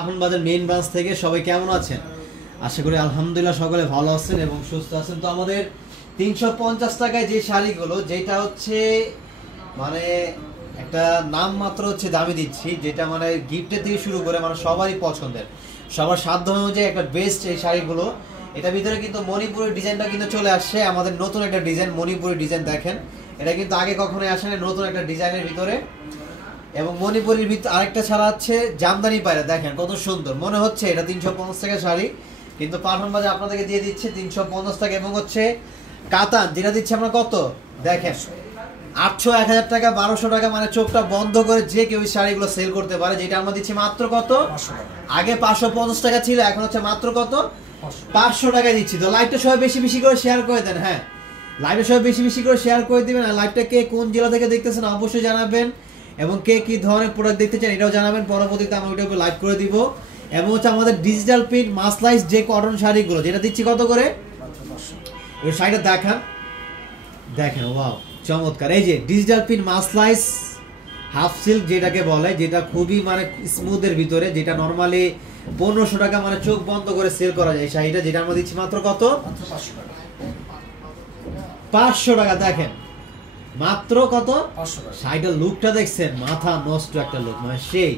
এখন বাজার main branch থেকে সবাই কেমন আছেন? আশা করি আলহামদুলিল্লাহ সকলে ভালো আছেন এবং সুস্থ আছেন। তো আমাদের 350 টাকায় যে শাড়িগুলো, যেটা হচ্ছে মানে একটা নাম মাত্র হচ্ছে দামি দিচ্ছি, যেটা মানে গিফটের থেকে শুরু করে মানে সবারই পছন্দের, সবার সাধ্য অনুযায়ী একটা বেস্ট এই শাড়িগুলো। এটার ভিতরে কিন্তু মণিপুরের ডিজাইনটা কিন্তু চলে আসছে, আমাদের নতুন একটা ডিজাইন মণিপুরের ডিজাইন। দেখেন এটা কিন্তু আগে কখনোই আসে না, নতুন একটা ডিজাইনের ভিতরে। এবং মণিপুরের ভিতরে আরেকটা ছাড়া আছে জামদানি পায়রা, দেখেন কত সুন্দর মনে হচ্ছে। এটা 350 টাকা শাড়ি, কিন্তু পাঠান বাজার আপনাদেরকে দিয়ে দিচ্ছে 350 টাকা। এবং হচ্ছে কাতান যেটা দিচ্ছে আমরা কত দেখেন, 800, 1000 টাকা, 1200 টাকা, মানে চোখটা বন্ধ করে যে কেউ শাড়িগুলো সেল করতে পারে। যেটা আমরা দিচ্ছি মাত্র কত, আগে 550 টাকা ছিল, এখন হচ্ছে মাত্র কত 500 টাকায় দিচ্ছি। তো লাইভটা সবাই বেশি বেশি করে শেয়ার করে দেন। হ্যাঁ, লাইভটা সবাই বেশি বেশি করে শেয়ার করে দিবেন। আর লাইভটা কে কোন জেলা থেকে দেখতেছেন অবশ্যই জানাবেন, এবং কে কি ধরনের প্রোডাক্ট দেখতে চান এটাও জানাবেন। পরবর্তীতে আমি ওইটা লাইভ করে দিব। এবং হচ্ছে আমাদের ডিজিটাল প্রিন্ট মাসলাইজ যে কটন শাড়িগুলো, যেটা দিচ্ছি কত করে, ওই শাড়িটা দেখান, দেখেন ওয়াও চমৎকার। এই যে ডিজিটাল প্রিন্ট মাসলাইজ হাফ সিল্ক যেটাকে বলে, যেটা খুবই মানে স্মুথের ভিতরে, যেটা নর্মালি 1500 টাকা মানে চোখ বন্ধ করে সেল করা যায়। এই শাড়িটা যেটা আমরা দিচ্ছি মাত্র কত, 500 টাকা। দেখেন মাত্র কত, শাড়িটার লুকটা দেখছেন, মাথা নষ্ট একটা লুক, মানে সেই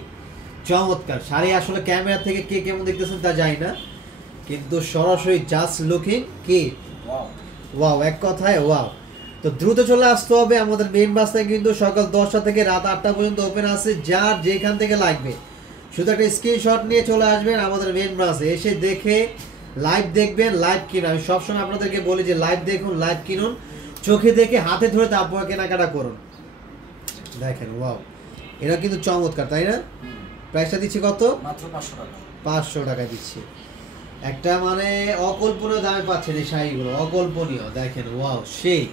চমৎকার শাড়ি। আসলে ক্যামেরা থেকে কে কেমন দেখতেছেন তা জানি না, কিন্তু সরাসরি জাস্ট লুকিং কি ওয়াও, এক কথায় ওয়াও। তো দ্রুত চলে আসতে হবে আমাদের মেইন বাসটায়, কিন্তু সকাল 10টা থেকে রাত 8টা পর্যন্ত ওপেন আছে। যার যেখান থেকে লাগবে শুধু একটা স্ক্রিনশট নিয়ে চলে আসবেন আমাদের মেইন ব্রাঞ্চে, এসে দেখে লাইভ দেখবেন, লাইভ কিনুন। আমি সবসময় আপনাদেরকে বলি যে লাইভ দেখুন, লাইভ কিনুন, চোখে দেখে হাতে ধরে তারপর কেনাকাটা করুন। দেখেন ওয়াও, এটা কিন্তু চমৎকার, তাই না? প্রাইসটা দিচ্ছি কত, মাত্র 500 টাকা। 500 টাকা দিচ্ছি। একটা মানে অকল্পনীয় দামে পাচ্ছেন এই শাড়িগুলো, অকল্পনীয়। দেখেন ওয়াও সেই।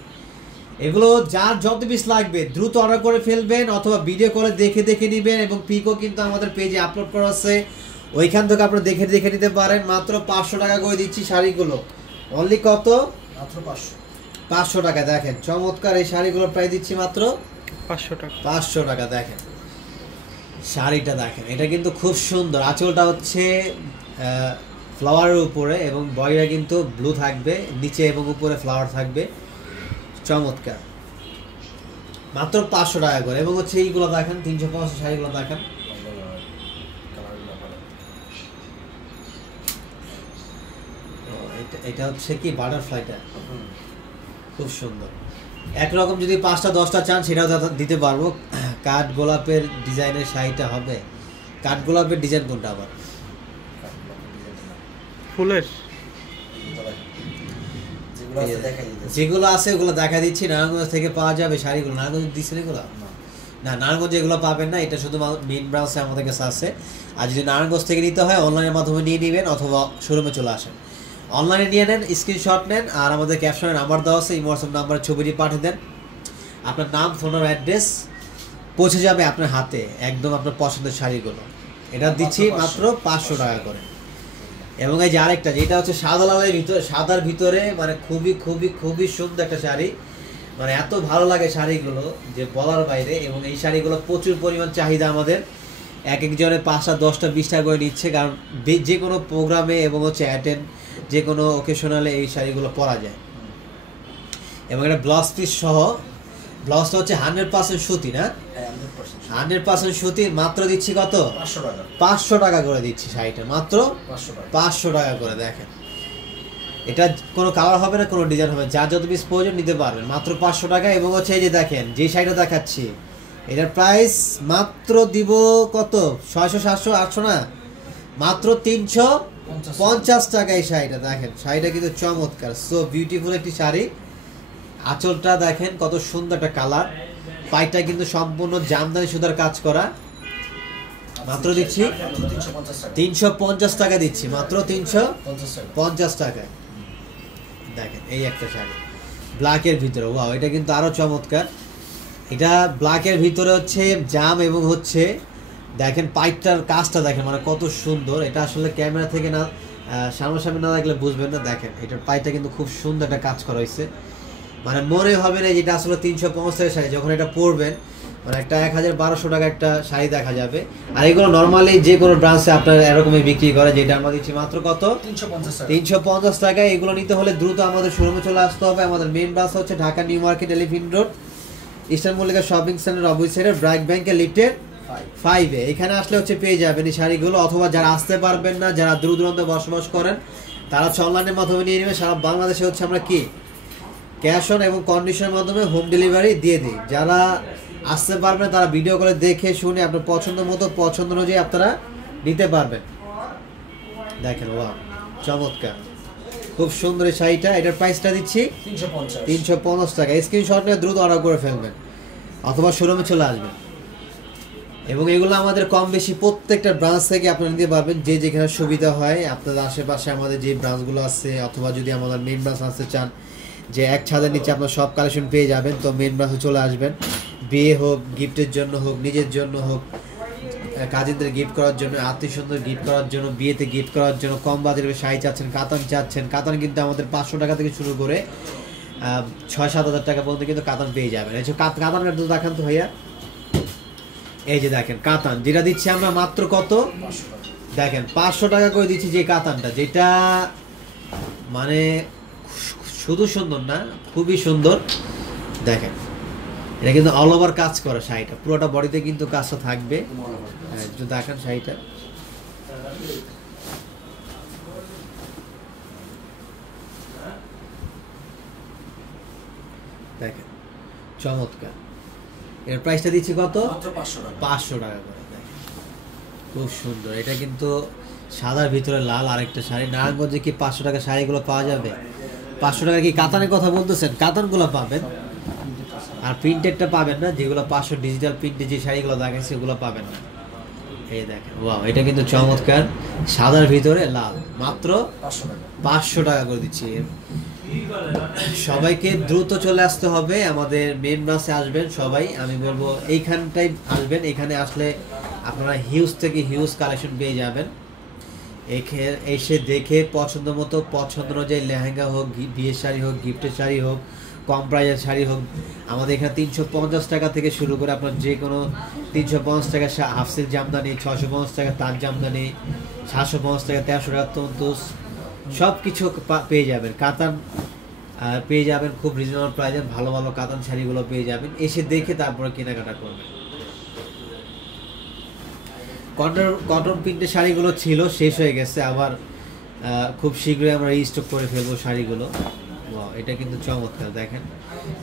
এগুলো যার যত পিস লাগবে দ্রুত অর্ডার করে ফেলবেন, অথবা ভিডিও কলে দেখে দেখে নেবেন। এবং পিকও কিন্তু আমাদের পেজে আপলোড করা আছে, ওইখান থেকে আপনারা দেখে দেখে নিতে পারেন। মাত্র 500 টাকা করে দিচ্ছি শাড়িগুলো, অনলি কত, মাত্র 500 টাকা। দেখেন চমৎকার এই শাড়িগুলো প্রায় দিচ্ছি মাত্র 500 টাকা। 500 টাকা। দেখেন শাড়িটা দেখেন, এটা কিন্তু খুব সুন্দর। আঁচলটা হচ্ছে ফ্লাওয়ারের উপরে, এবং বডিটা কিন্তু ব্লু থাকবে, নিচে এবং উপরে ফ্লাওয়ার থাকবে, চমৎকার। মাত্র 500 টাকা করে। এবং হচ্ছে এইগুলো দেখেন 350 শাড়িগুলো দেখেন, এটা হচ্ছে কি বাটারফ্লাইটা, খুব সুন্দর। একরকম যদি 5টা 10টা চান সেটাও দিতে পারবো। কাঠ গোলাপের ডিজাইনের শাড়িটা হবে। কাঠ গোলাপের ডিজাইন কোনটা আবার, ফুলের যেগুলো আছে ওগুলো দেখা দিচ্ছি। নারায়ণগঞ্জ থেকে পাওয়া যাবে শাড়িগুলো, নারায়ণগঞ্জ দিচ্ছেন এগুলো না, নারায়ণগঞ্জে এগুলো পাবেন না, এটা শুধু মেইন ব্রাঞ্চে আমাদের কাছে আছে। আর যদি নারায়ণগঞ্জ থেকে নিতে হয় অনলাইনের মাধ্যমে নিয়ে নেবেন, অথবা শোরুমে চলে আসেন। অনলাইনে নিয়ে নেন, স্ক্রিনশট নেন, আর আমাদের ক্যাপশনে নাম্বার দেওয়া আছে, এই হোয়াটসঅ্যাপ নাম্বারে ছবিটি পাঠিয়ে দেন। আপনার নাম, ফোন নাম্বার, অ্যাড্রেস পৌঁছে যাবে আপনার হাতে, একদম আপনার পছন্দের শাড়িগুলো। এটা দিচ্ছি মাত্র 500 টাকা করে। এবং এই যে আরেকটা, যেটা হচ্ছে সাদা লালের ভিতরে, সাদার ভিতরে মানে খুবই খুবই খুবই সুন্দর একটা শাড়ি, মানে এত ভালো লাগে শাড়িগুলো যে বলার বাইরে। এবং এই শাড়িগুলো প্রচুর পরিমাণ চাহিদা আমাদের, এক একজনে 5টা 10টা 20টা করে নিচ্ছে, কারণ যে কোনো প্রোগ্রামে এবং হচ্ছে অ্যাটেন্ড যে কোনো অকেশনালে এই শাড়িগুলো পরা যায়। এবং এটা ব্লাউজ পিস সহ, ব্লাউজটা হচ্ছে 100% সুতি, না 100% সুতি। মাত্র দিচ্ছি কত, 500 টাকা করে দিচ্ছি শাড়িটা, মাত্র 500 টাকা করে। দেখেন এটা কোনো কালার হবে না, কোনো ডিজাইন হবে, যার যত পিস প্রয়োজন নিতে পারবেন, মাত্র 500 টাকা। এবং হচ্ছে এই যে দেখেন যে শাড়িটা দেখাচ্ছি, এটার প্রাইস মাত্র দিব কত, 600 700 800 না, মাত্র 350 টাকা এই শাড়িটা। দেখেন শাড়িটা কিন্তু চমৎকার, সো বিউটিফুল একটি শাড়ি। আঁচলটা দেখেন কত সুন্দর একটা কালার, পাইটা কিন্তু সম্পূর্ণ জামদানি সুতার কাজ করা। মাত্র দিচ্ছি 350 টাকা দিচ্ছি, মাত্র 350 টাকায়। দেখেন এই একটা শাড়ি ব্ল্যাকের ভিতরে, ওয়াও এটা কিন্তু আরো চমৎকার। এটা ব্ল্যাকের ভিতরে হচ্ছে জাম, এবং হচ্ছে দেখেন পাইটার কাজটা দেখেন মানে কত সুন্দর। এটা আসলে ক্যামেরা থেকে না, সামনাসামনি না দেখলে বুঝবেন না। দেখেন এটার পাইটা কিন্তু খুব সুন্দর একটা কাজ করা হয়েছে, মানে মনে হবে না যেটা আসলে 350 টাকা শাড়ি। যখন এটা পরবেন মানে একটা 1200 টাকা একটা শাড়ি দেখা যাবে। আর এগুলো নর্মালি যে কোনো ব্রাঞ্চে আপনার এরকমই বিক্রি করে, যেটা আমরা দিচ্ছি মাত্র কত 350 টাকা। এগুলো নিতে হলে দ্রুত আমাদের শোরুমে চলে আসতে হবে। আমাদের মেইন ব্রাঞ্চ হচ্ছে Dhaka new market elephant road, eastern Mallika shopping centre opposite সাইডে ব্র্যাক ব্যাংকের লিফটের 5-এ। এখানে আসলে হচ্ছে পেয়ে যাবেন এই শাড়িগুলো। অথবা যারা আসতে পারবেন না, যারা দূর দূরান্তে বসবাস করেন, তারা হচ্ছে অনলাইনের মাধ্যমে নিয়ে নেবে। সারা বাংলাদেশে হচ্ছে আমরা কি ক্যাশ অন এবং কন্ডিশনের মাধ্যমে হোম ডেলিভারি দিয়ে দিই। যারা আসতে পারবেন তারা ভিডিও করে দেখে শুনে আপনার পছন্দ মতো, পছন্দ অনুযায়ী আপনারা নিতে পারবেন। দেখেন ওয়াও, চমৎকার, খুব সুন্দর এই শাড়িটা। এটার প্রাইসটা দিচ্ছি 350 টাকা। স্ক্রিনশট নিয়ে দ্রুত অর্ডার করে ফেলবেন অথবা শোরুমে চলে আসবেন। এবং এগুলো আমাদের কম বেশি প্রত্যেকটা ব্রাঞ্চ থেকে আপনারা নিতে পারবেন, যে যেখানে সুবিধা হয়। আপনাদের আশেপাশে আমাদের যে ব্রাঞ্চগুলো আছে, অথবা যদি আমাদের মেইন ব্রাঞ্চ আসতে চান যে এক ছাদের নিচে আপনার সব কালেকশন পেয়ে যাবেন, তো মেইন ব্রাঞ্চে চলে আসবেন। বিয়ে হোক, গিফটের জন্য হোক, নিজের জন্য হোক, কাজিনদের গিফট করার জন্য, আত্মীয় স্বজনদের গিফট করার জন্য, বিয়েতে গিফট করার জন্য, কম বাজেটের শাড়ি চাচ্ছেন, কাতান চাচ্ছেন, কাতান কিন্তু আমাদের 500 টাকা থেকে শুরু করে 6-7 হাজার টাকা পর্যন্ত কিন্তু কাতান পেয়ে যাবেন। এই যে কাতানটা তো দেখান তো ভাইয়া, এই যে দেখেন কাতান যেটা দিচ্ছি আমরা মাত্র কত দেখেন 500 টাকা করে দিচ্ছি। যে কাতানটা, যেটা মানে শুধু সুন্দর না, খুবই সুন্দর। দেখেন এটা কিন্তু অল ওভার কাজ করা শাড়িটা, পুরোটা বডিতে কিন্তু কাজটা থাকবে। একটু দেখেন শাড়িটা, দেখেন চমৎকার। এর প্রাইসটা দিচ্ছি কত 500 টাকা করে। দেখেন খুব সুন্দর, এটা কিন্তু সাদার ভিতরে লাল আরেকটা শাড়ি। নারায়ণগঞ্জে কি 500 টাকা শাড়িগুলো পাওয়া যাবে? 500 টাকা কি কাতানের কথা বলতেছেন? কাতানগুলো পাবেন, আর প্রিন্টেডটা পাবেন না। যেগুলো 500 ডিজিটাল প্রিন্টে যে শাড়িগুলো দেখাচ্ছে ওগুলো পাবেন না। এই দেখেন ওয়াও, এটা কিন্তু চমৎকার, সাদার ভিতরে লাল, মাত্র 500 টাকা করে দিচ্ছি। সবাইকে দ্রুত চলে আসতে হবে, আমাদের মেন ব্রাঞ্চে আসবেন সবাই। আমি বলবো এইখানটাই আসবেন। এখানে আসলে আপনারা হিউজ থেকে হিউজ কালেকশন পেয়ে যাবেন। এসে দেখে পছন্দ মতো, পছন্দ অনুযায়ী লেহেঙ্গা হোক, বিয়ের শাড়ি হোক, গিফটের শাড়ি হোক, কম প্রাইজের শাড়ি হোক, আমাদের এখানে 350 টাকা থেকে শুরু করে আপনার যে কোনো 350 টাকা হাফ সিল্ক জামদানি, 650 টাকা তাঁত জামদানি, 750 টাকা, 1300 টাকা তন্তুস, সব কিছু পেয়ে যাবেন। কাতান পেয়ে যাবেন খুব রিজনেবল প্রাইসে। ভালো ভালো কাতান শাড়িগুলো পেয়ে যাবেন। এসে দেখে তারপরে কেনাকাটা করবেন। কটন প্রিন্টের শাড়িগুলো ছিল, শেষ হয়ে গেছে। আবার খুব শীঘ্রই আমরা রিস্টক করে ফেলবো শাড়িগুলো। এটা কিন্তু চমৎকার, দেখেন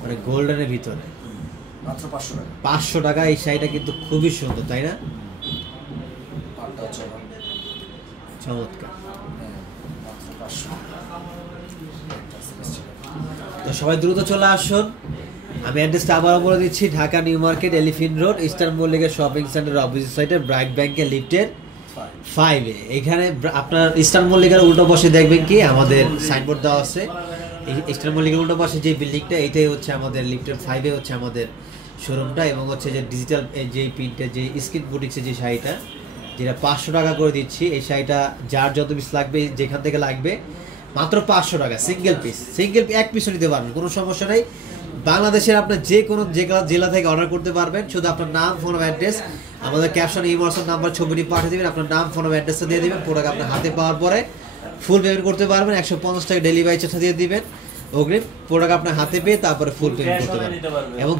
মানে গোল্ডেনের ভিতরে মাত্র 500 টাকা। এই শাড়িটা কিন্তু খুবই সুন্দর, তাই না? চমৎকার। তো সবাই দ্রুত চলে আসুন। আমি অ্যাড্রেসটা আবারও বলে দিচ্ছি, Dhaka new market elephant road, eastern Mallika shopping centre opposite সাইডে ব্র্যাক ব্যাংকের লিফটের 5-এ। এখানে আপনার ইস্টার্ন মল্লিকার উল্টো পাশে দেখবেন কি আমাদের সাইনবোর্ড দেওয়া আছে। ইস্টার্ন মল্লিকার উল্টো পাশে যে বিল্ডিংটা, এইটাই হচ্ছে আমাদের লিফটের 5-এ হচ্ছে আমাদের শোরুমটা। এবং হচ্ছে যে ডিজিটাল যে প্রিন্টের যে স্ক্রিন বুটিক্সের যে শাড়িটা, যেটা 500 টাকা করে দিচ্ছি, এই শাড়িটা যার যত পিস লাগবে, যেখান থেকে লাগবে, মাত্র 500 টাকা সিঙ্গেল পিস। সিঙ্গেল এক পিসও নিতে পারবেন, কোনো সমস্যা নেই। বাংলাদেশের আপনার যে কোনো জেলা থেকে অর্ডার করতে পারবেন। শুধু আপনার নাম, ফোন ও অ্যাড্রেস, আমাদের ক্যাপশন এই হোয়াটসঅ্যাপ নাম্বার ছবিটি পাঠিয়ে দেবেন। আপনার নাম, ফোন ও অ্যাড্রেসটা দিয়ে দেবেন। প্রোডাক্ট আপনার হাতে পাওয়ার পরে ফুল পেমেন্ট করতে পারবেন। 150 টাকা ডেলিভারি চার্জটা দিয়ে দিবেন অগ্রিম। প্রোডাক্ট আপনার হাতে পেয়ে তারপরে ফুল পেমেন্ট করতে পারবেন। এবং